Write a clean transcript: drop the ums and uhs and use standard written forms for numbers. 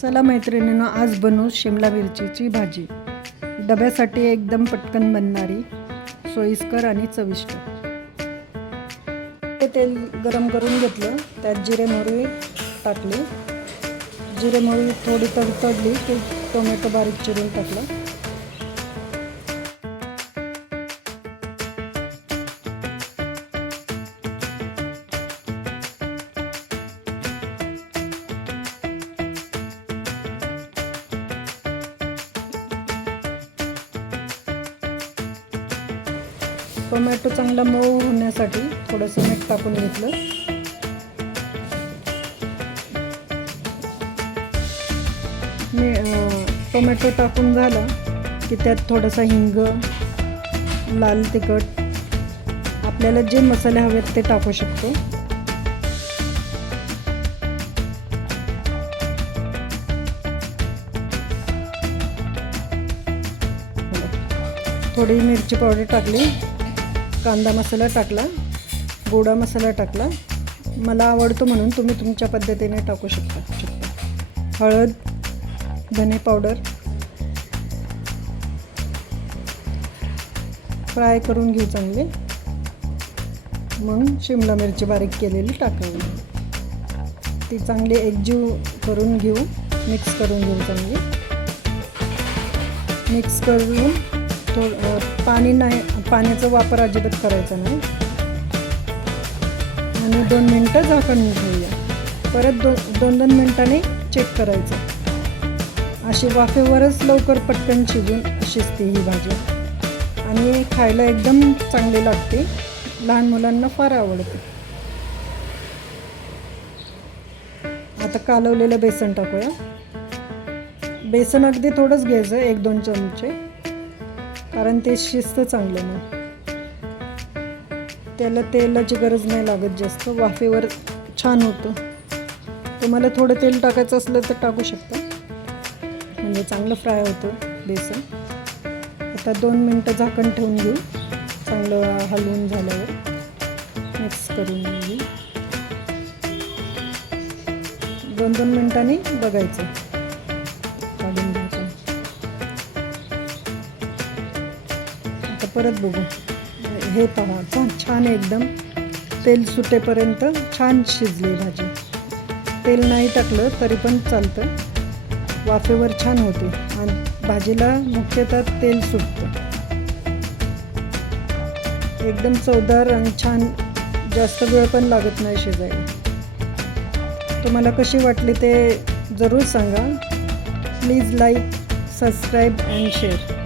चला मैत्रिणींनो, आज बनवू शिमला मिरचीची भाजी। डब्यासाठी एकदम पटकन बनणारी, सोयीस्कर आणि चविष्ट। तेल गरम करून घेतलं, त्यात जिरे मोहरी टाकली। जिरे मोहरी थोडी तडतडली की टोमॅटो बारीक चिरून टाकलं। टोमॅटो चांगला मऊ होण्यासाठी थोडंसं मीठ टाकून घेतलं। टोमॅटो टाकून झाला की त्यात थोडासा हिंग, लाल तिखट, आपल्याला जे मसाले हवेत ते टाकू शकतो। थोडी मिरची पावडर टाकली, कांदा मसाला टाकला, गोडा मसाला टाकला। मला आवडतो म्हणून तुम्ही तुमच्या पद्धतीने टाकू शकता। हळद, धने पावडर, फ्राय करून घेऊ चांगले। मग शिमला मिरची बारीक केलेली टाकावी, ती चांगली एकजीव करून घेऊ, मिक्स करून घेऊ चांगली। मिक्स करून पाणी नाही, पाण्याचा वापर अजिबात करायचा नाही आणि 2 मिनटं झाकण ठेवूया। परत दोन मिनिटांनी चेक करायचं। अशी वाफेवरच लवकर पटकन शिजून शिजते ही भाजी आणि खायला एकदम चांगली लागते। लहान मुलांना फार आवडते। आता कालवलेलं बेसन टाकूया। बेसन अगदी थोडंच घ्यायचं, 1-2 चमचे, कारण ते शिजतं चांगलं। मग त्याला तेलाची गरज नाही लागत जास्त, वाफेवर छान होतं। तुम्हाला थोडं तेल टाकायचं असलं तर टाकू शकता, म्हणजे चांगलं फ्राय होतं बेसन। आता 2 मिनटं झाकण ठेवून घेऊ, चांगलं हलवून झाल्यावर मिक्स करून घेऊ। 2-2 मिनटांनी बघायचं, काढून घ्यायचं। आता परत बघू, हे पहा, छान एकदम तेल सुटेपर्यंत छान शिजली भाजी। तेल नाही टाकलं तरी पण चालतं, वाफेवर छान होते आणि भाजीला मुख्यतः तेल सुटतं। एकदम चवदार आणि छान, जास्त वेळ पण लागत नाही शिजायला। तुम्हाला कशी वाटली ते जरूर सांगा। Please like, subscribe and share.